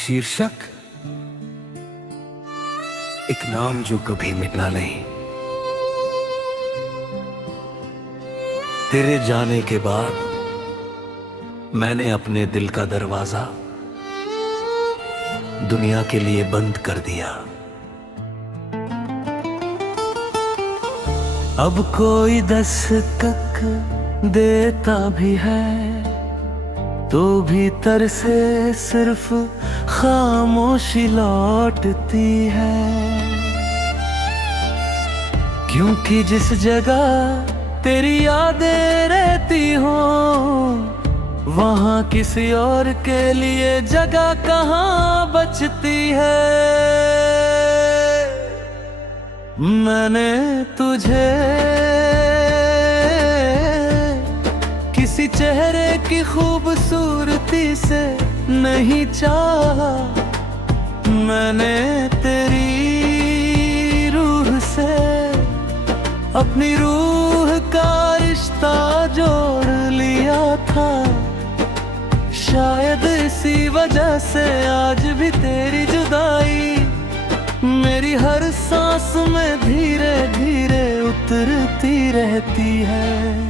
शीर्षक एक नाम जो कभी मिटना नहीं। तेरे जाने के बाद मैंने अपने दिल का दरवाजा दुनिया के लिए बंद कर दिया। अब कोई दस्तक देता भी है तो भीतर से सिर्फ खामोशी लौटती है। क्योंकि जिस जगह तेरी यादें रहती हो वहां किसी और के लिए जगह कहाँ बचती है। मैंने तुझे किसी चेहरे की खूबसूरती से नहीं चाहा, मैंने तेरी रूह से अपनी रूह का रिश्ता जोड़ लिया था। शायद इसी वजह से आज भी तेरी जुदाई मेरी हर सांस में धीरे धीरे उतरती रहती है।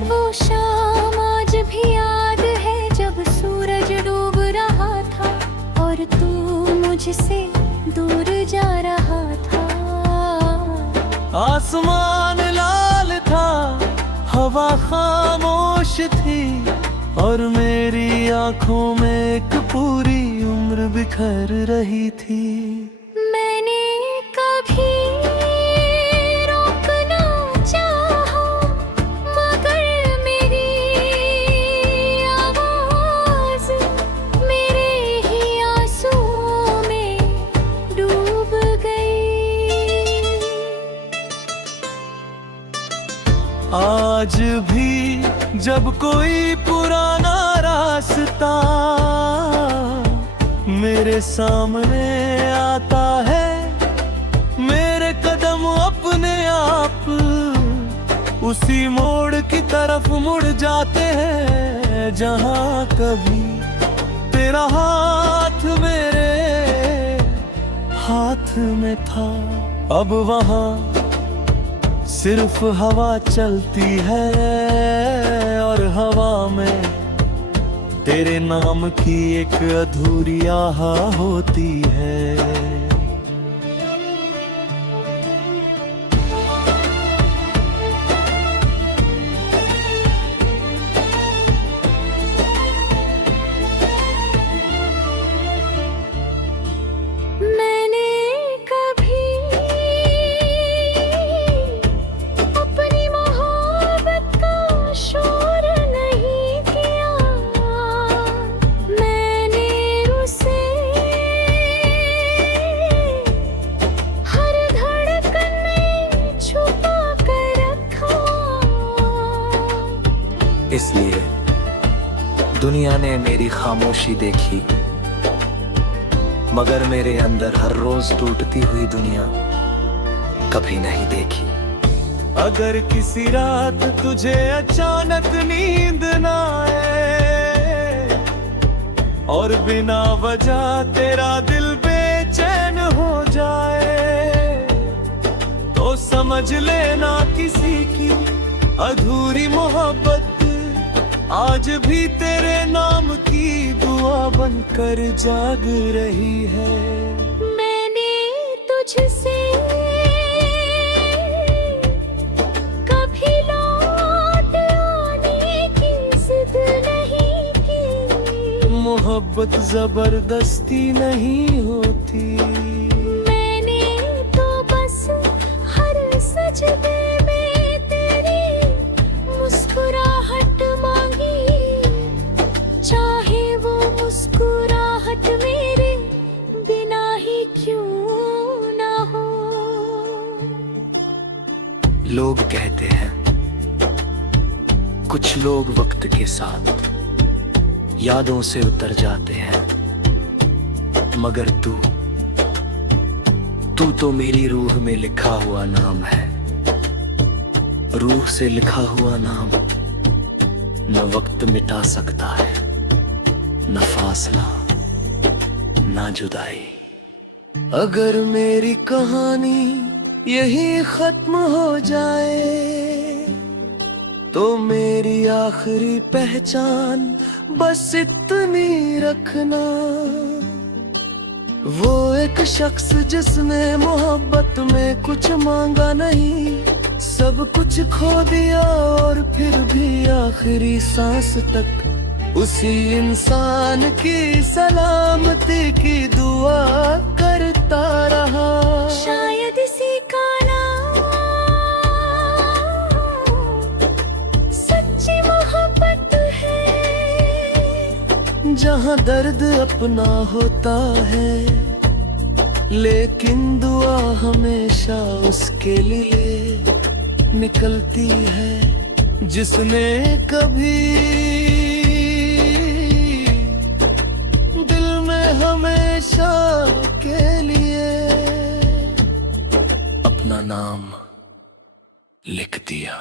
वो शाम आज भी याद है जब सूरज डूब रहा था और तू मुझसे दूर जा रहा था। आसमान लाल था, हवा खामोश थी और मेरी आंखों में एक पूरी उम्र बिखर रही थी। मैंने कभी रोकना चाहा मगर मेरी आवाज मेरे ही आंसुओं में डूब गई। आज भी जब कोई पुराना रास्ता मेरे सामने आता है, मेरे कदम अपने आप उसी मोड़ की तरफ मुड़ जाते हैं जहां कभी तेरा हाथ मेरे हाथ में था। अब वहां सिर्फ हवा चलती है और हवा में तेरे नाम की एक अधूरी आह होती है। इसलिए दुनिया ने मेरी खामोशी देखी मगर मेरे अंदर हर रोज टूटती हुई दुनिया कभी नहीं देखी। अगर किसी रात तुझे अचानक नींद ना आए और बिना वजह तेरा दिल बेचैन हो जाए तो समझ लेना किसी की अधूरी मोहब्बत आज भी तेरे नाम की दुआ बनकर जाग रही है। मैंने तुझसे कभी लौट आने की जिद नहीं की। मोहब्बत जबरदस्ती नहीं होती। मैंने तो बस हर सजदे में तेरी मुस्कुराहट मांगी, चाहे वो मुस्कुराहट मेरे बिना ही क्यों ना हो। लोग कहते हैं कुछ लोग वक्त के साथ यादों से उतर जाते हैं मगर तू तो मेरी रूह में लिखा हुआ नाम है। रूह से लिखा हुआ नाम न वक्त मिटा सकता है, न फासला, ना जुदाई। अगर मेरी कहानी यही खत्म हो जाए तो मेरी आखिरी पहचान बस इतनी रखना, वो एक शख्स जिसने मोहब्बत में कुछ मांगा नहीं, सब कुछ खो दिया और फिर भी आखिरी सांस तक उसी इंसान की सलामती की दुआ करता रहा। शायद इसी का नाम सच्ची मोहब्बत है, जहाँ दर्द अपना होता है लेकिन दुआ हमेशा उसके लिए निकलती है जिसने कभी दिल में हमेशा के लिए अपना नाम लिख दिया।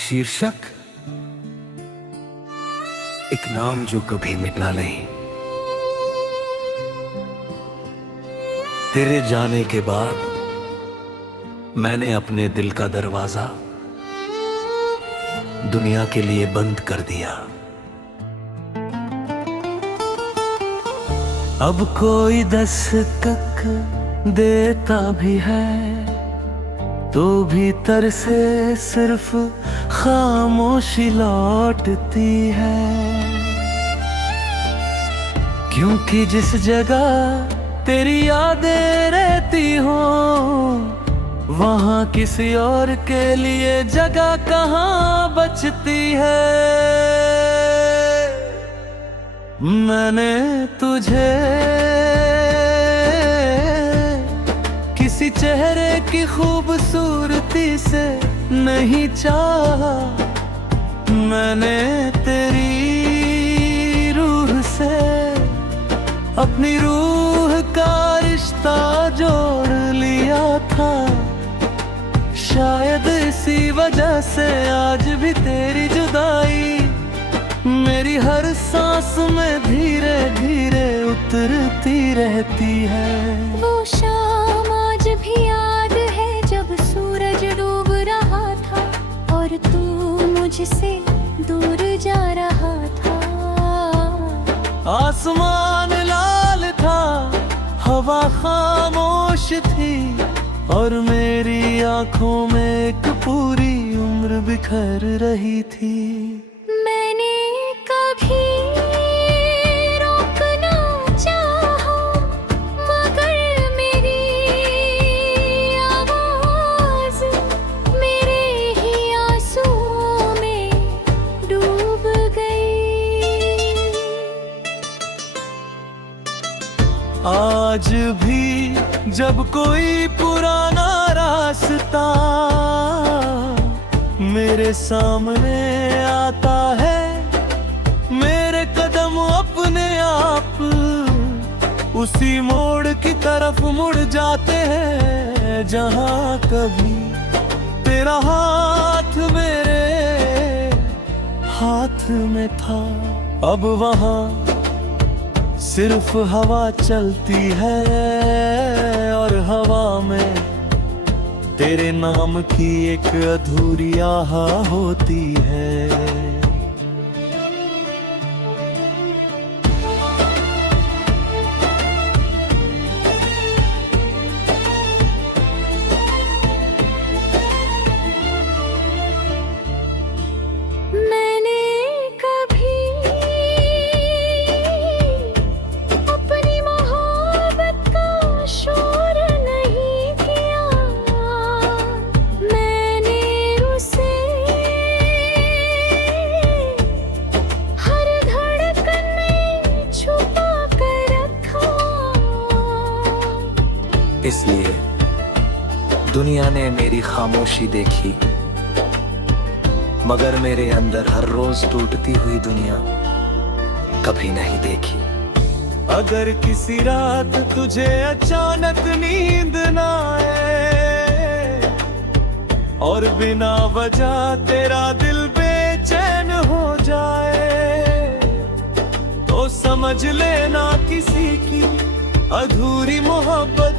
शीर्षक, एक नाम जो कभी मिटना नहीं। तेरे जाने के बाद मैंने अपने दिल का दरवाजा दुनिया के लिए बंद कर दिया। अब कोई दस्तक देता भी है तो भीतर से सिर्फ खामोशी लौटती है, क्योंकि जिस जगह तेरी यादें रहती हो वहां किसी और के लिए जगह कहाँ बचती है। मैंने तुझे किसी चेहरे की खूबसूरती से नहीं चाहा, मैंने तेरी रूह से अपनी रूह का रिश्ता जोड़ लिया था। शायद इसी वजह से आज भी तेरी जुदाई मेरी हर सांस में धीरे धीरे उतरती रहती है। वो शाम आज भी याद है जब सूरज डूब रहा था और तू मुझसे दूर जा रहा था। आसमान लाल था, हवा खामोश थी और मेरी आंखों में एक पूरी उम्र बिखर रही थी। मैंने कभी रोकना चाहा मगर मेरी आवाज मेरे ही आंसुओं में डूब गई। आज भी जब कोई पुराना रास्ता मेरे सामने आता है, मेरे कदम अपने आप उसी मोड़ की तरफ मुड़ जाते हैं जहां कभी तेरा हाथ मेरे हाथ में था। अब वहां सिर्फ हवा चलती है और हवा में तेरे नाम की एक अधूरी आह होती है। इसलिए दुनिया ने मेरी खामोशी देखी मगर मेरे अंदर हर रोज टूटती हुई दुनिया कभी नहीं देखी। अगर किसी रात तुझे अचानक नींद ना आए और बिना वजह तेरा दिल बेचैन हो जाए, तो समझ लेना किसी की अधूरी मोहब्बत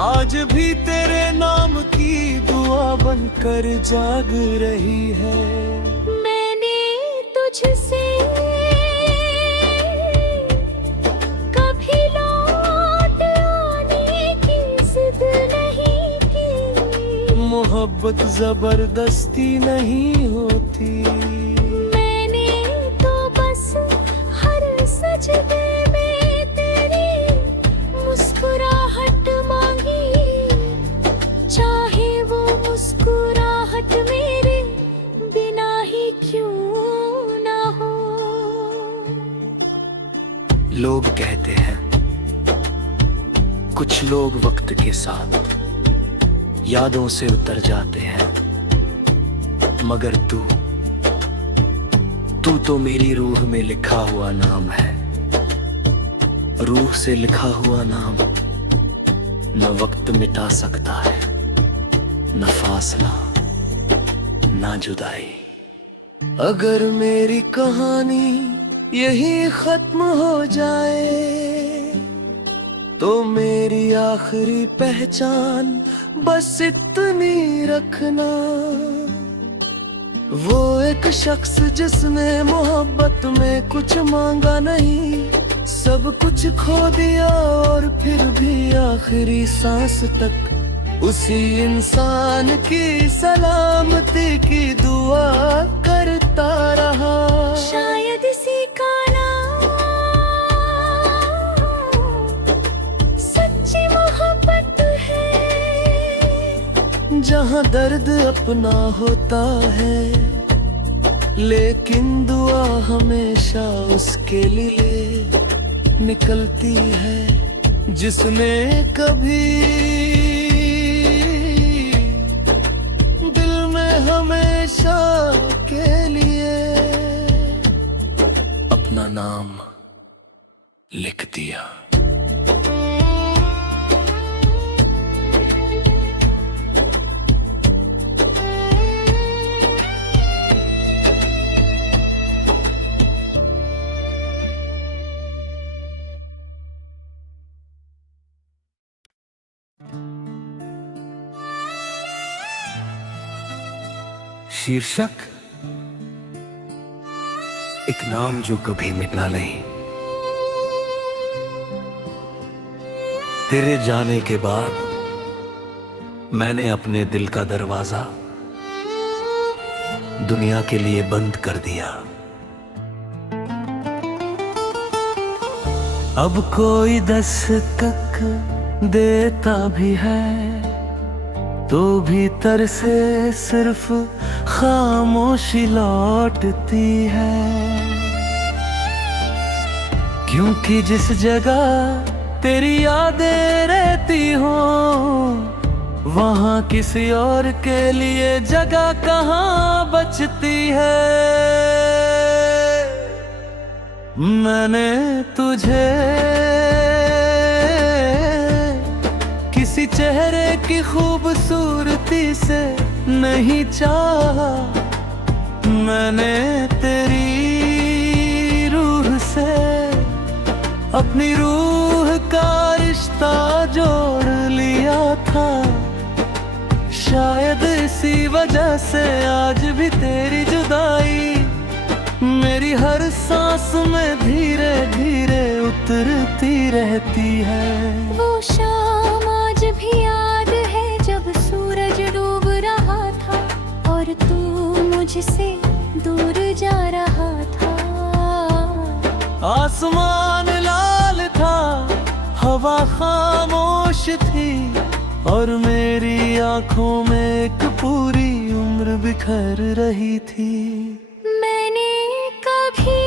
आज भी तेरे नाम की दुआ बनकर जाग रही है। मैंने तुझसे कभी लौट आने की जिद नहीं की। मोहब्बत जबरदस्ती नहीं होती। मैंने तो बस हर सजदे में तेरी मुस्कुराहट मांगी, चाहे वो मुस्कुराहट मेरे बिना ही क्यों ना हो। लोग कहते हैं कुछ लोग वक्त के साथ यादों से उतर जाते हैं, मगर तू तो मेरी रूह में लिखा हुआ नाम है। रूह से लिखा हुआ नाम न वक्त मिटा सकता है, न फासला, न जुदाई। अगर मेरी कहानी यही खत्म हो जाए तो मेरी आखिरी पहचान बस इतनी रखना। वो एक शख्स जिसने मोहब्बत में कुछ मांगा नहीं, सब कुछ खो दिया और फिर भी आखिरी सांस तक उसी इंसान की सलामती की दुआ करता रहा। शायद इसी का नाम सच्ची मोहब्बत है, जहाँ दर्द अपना होता है लेकिन दुआ हमेशा उसके लिए निकलती है जिसने कभी दिल में हमेशा के लिए अपना नाम लिख दिया। शीर्षक एक नाम जो कभी मिटना नहीं। तेरे जाने के बाद मैंने अपने दिल का दरवाजा दुनिया के लिए बंद कर दिया। अब कोई दस्तक देता भी है तो भीतर से सिर्फ खामोशी लौटती है, क्योंकि जिस जगह तेरी यादें रहती हो वहां किसी और के लिए जगह कहाँ बचती है। मैंने तुझे किसी चेहरे की खूबसूरती से नहीं चाहा, मैंने तेरी रूह से अपनी रूह का रिश्ता जोड़ लिया था। शायद इसी वजह से आज भी तेरी जुदाई मेरी हर सांस में धीरे धीरे उतरती रहती है। वो शाम आज भी याद है जब सूरज डूब रहा था और तू मुझसे दूर जा रहा था। आसमान लाल था, हवा खामोश थी और मेरी आंखों में एक पूरी उम्र बिखर रही थी। मैंने कभी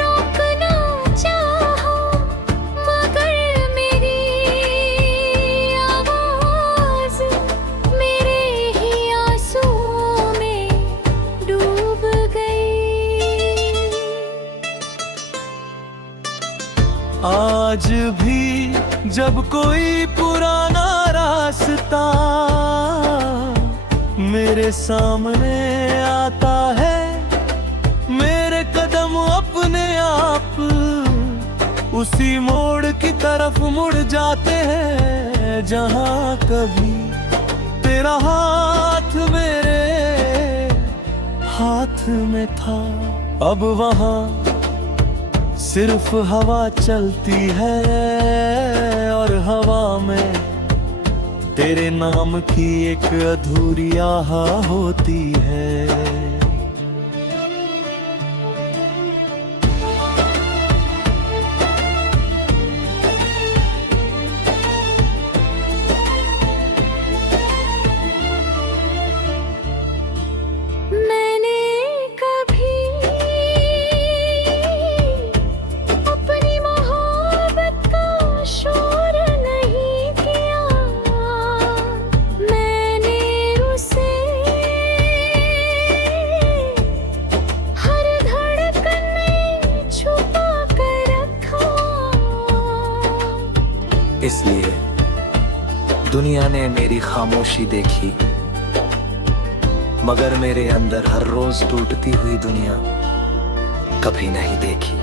रोकना चाहा मगर मेरी आवाज मेरे ही आंसुओं में आज भी जब कोई पुराना रास्ता मेरे सामने आता है, मेरे कदम अपने आप उसी मोड़ की तरफ मुड़ जाते हैं जहां कभी तेरा हाथ मेरे हाथ में था। अब वहां सिर्फ हवा चलती है और हवा में तेरे नाम की एक अधूरी आह होती है। इसलिए दुनिया ने मेरी खामोशी देखी, मगर मेरे अंदर हर रोज टूटती हुई दुनिया कभी नहीं देखी।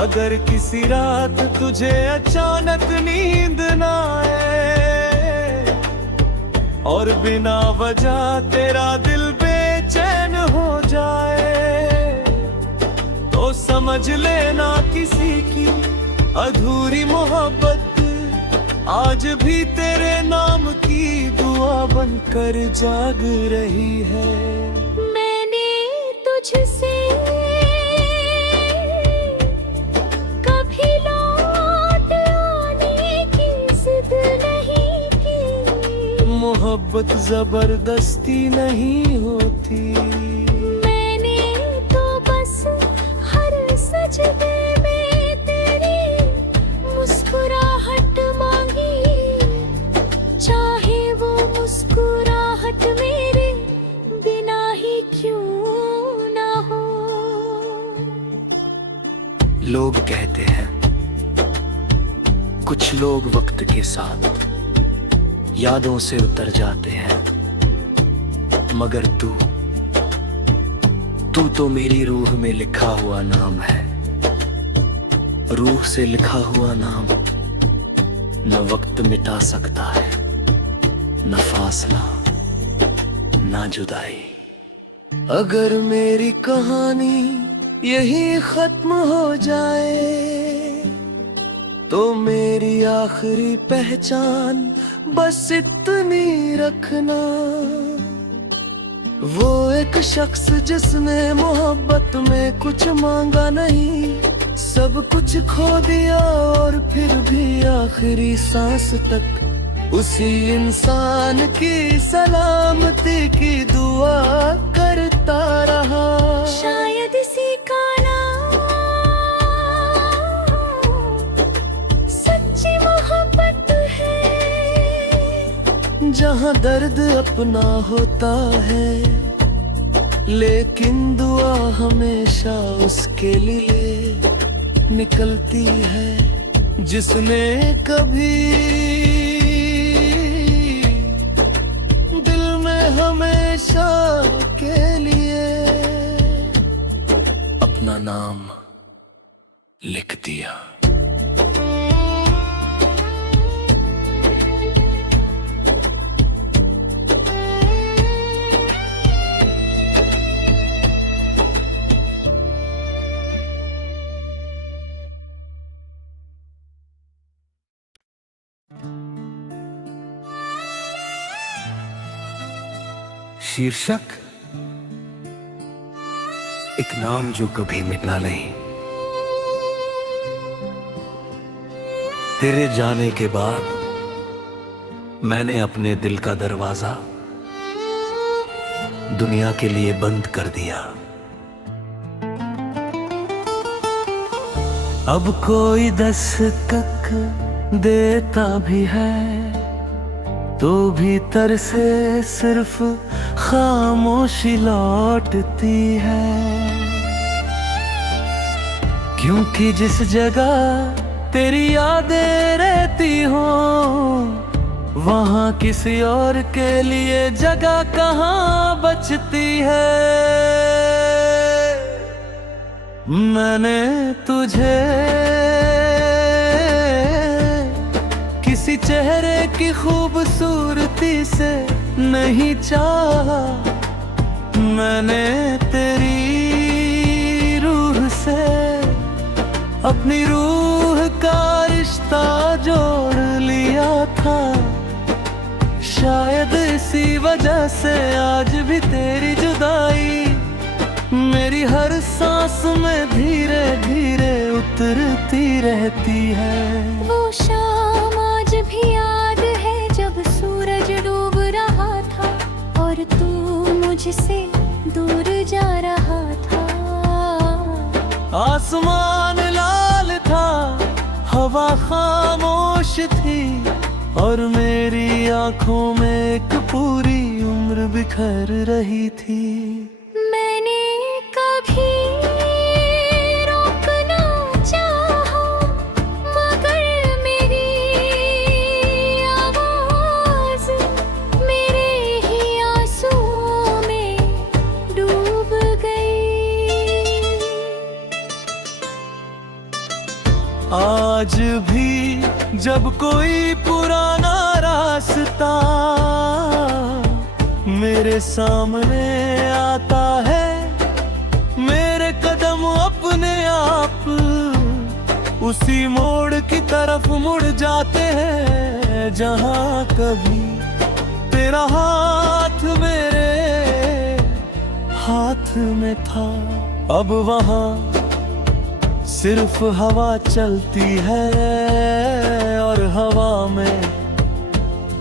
अगर किसी रात तुझे अचानक नींद ना आए और बिना वजह तेरा दिल बेचैन हो जाए, तो समझ लेना किसी की अधूरी मोहब्बत आज भी तेरे नाम की दुआ बनकर जाग रही है। मैंने तुझसे कभी लौट आने की जिद नहीं की, मोहब्बत जबरदस्ती नहीं होती। मैंने तो बस हर सजदे में तेरी मुस्कुराहट मांगी, चाहे वो मुस्कुराहट मेरे बिना ही क्यों ना हो। लोग कहते हैं कुछ लोग वक्त के साथ यादों से उतर जाते हैं, मगर तू तो मेरी रूह में लिखा हुआ नाम है। रूह से लिखा हुआ नाम न वक्त मिटा सकता है, न फासला, न जुदाई। अगर मेरी कहानी यही खत्म हो जाए, तो मेरी आखिरी पहचान बस इतनी रखना, वो एक शख्स जिसने मोहब्बत में कुछ मांगा नहीं, सब कुछ खो दिया और फिर भी आखिरी सांस तक उसी इंसान की सलामती की दुआ करता रहा। शायद इसी का नाम सच्ची मोहब्बत है, जहाँ दर्द अपना होता है, लेकिन दुआ हमेशा उसके लिए निकलती है जिसने कभी दिल में हमेशा के लिए अपना नाम लिख दिया। शीर्षक एक नाम जो कभी मिटना नहीं। तेरे जाने के बाद मैंने अपने दिल का दरवाजा दुनिया के लिए बंद कर दिया। अब कोई दस्तक देता भी है तो भीतर से सिर्फ खामोशी लौटती है, क्योंकि जिस जगह तेरी यादें रहती हो, वहाँ किसी और के लिए जगह कहाँ बचती है। मैंने तुझे किसी चेहरे की खूबसूरती से नहीं चाहा, मैंने तेरी रूह से अपनी रूह का रिश्ता जोड़ लिया था। शायद इसी वजह से आज भी तेरी जुदाई मेरी हर सांस में धीरे धीरे उतरती रहती है। वो शाम आज भी याद है जब सूरज डूब रहा था और तू मुझसे दूर जा रहा था। आसमान लाल था, हवा खामोश थी और मेरी आंखों में एक पूरी उम्र बिखर रही थी। मैंने कभी रोकना चाहा मगर मेरी आवाज मेरे ही आंसुओं में डूब गई। आज भी जब कोई पुराना रास्ता मेरे सामने आता है, मेरे कदम अपने आप उसी मोड़ की तरफ मुड़ जाते हैं जहां कभी तेरा हाथ मेरे हाथ में था। अब वहां सिर्फ हवा चलती है और हवा में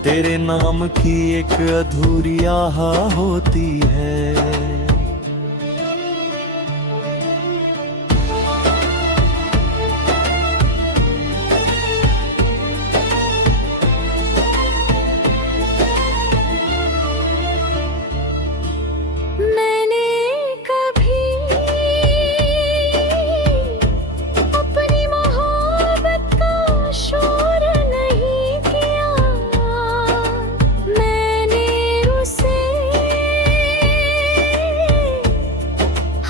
तेरे नाम की एक अधूरी आह होती है। मैंने कभी अपनी मोहब्बत का शोर नहीं किया, मैंने उसे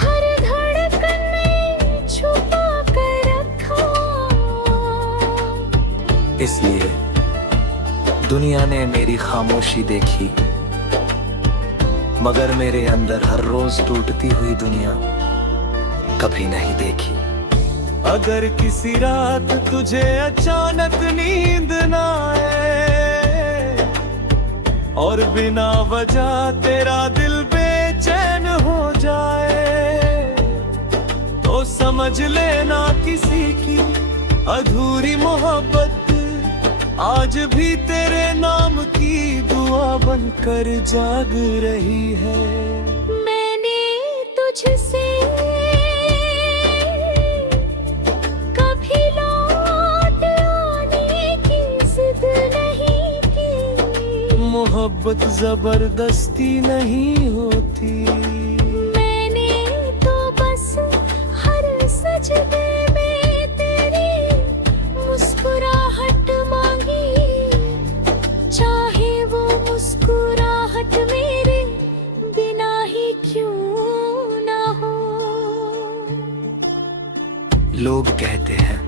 हर धड़कन में छुपा कर रखा। इसलिए दुनिया ने मेरी खामोशी देखी, मगर मेरे अंदर हर रोज टूटती हुई दुनिया कभी नहीं देखी। अगर किसी रात तुझे अचानक नींद ना आए और बिना वजह तेरा दिल बेचैन हो जाए, तो समझ लेना किसी की अधूरी मोहब्बत आज भी तेरे नाम की दुआ बनकर जाग रही है। मैंने तुझसे कभी लौट आने की जिद नहीं की, मोहब्बत जबरदस्ती नहीं होती। मैंने तो बस हर सजदे में तेरी मुस्कुराहट मांगी, चाहे वो मुस्कुराहट मेरे बिना ही क्यों ना हो। लोग कहते हैं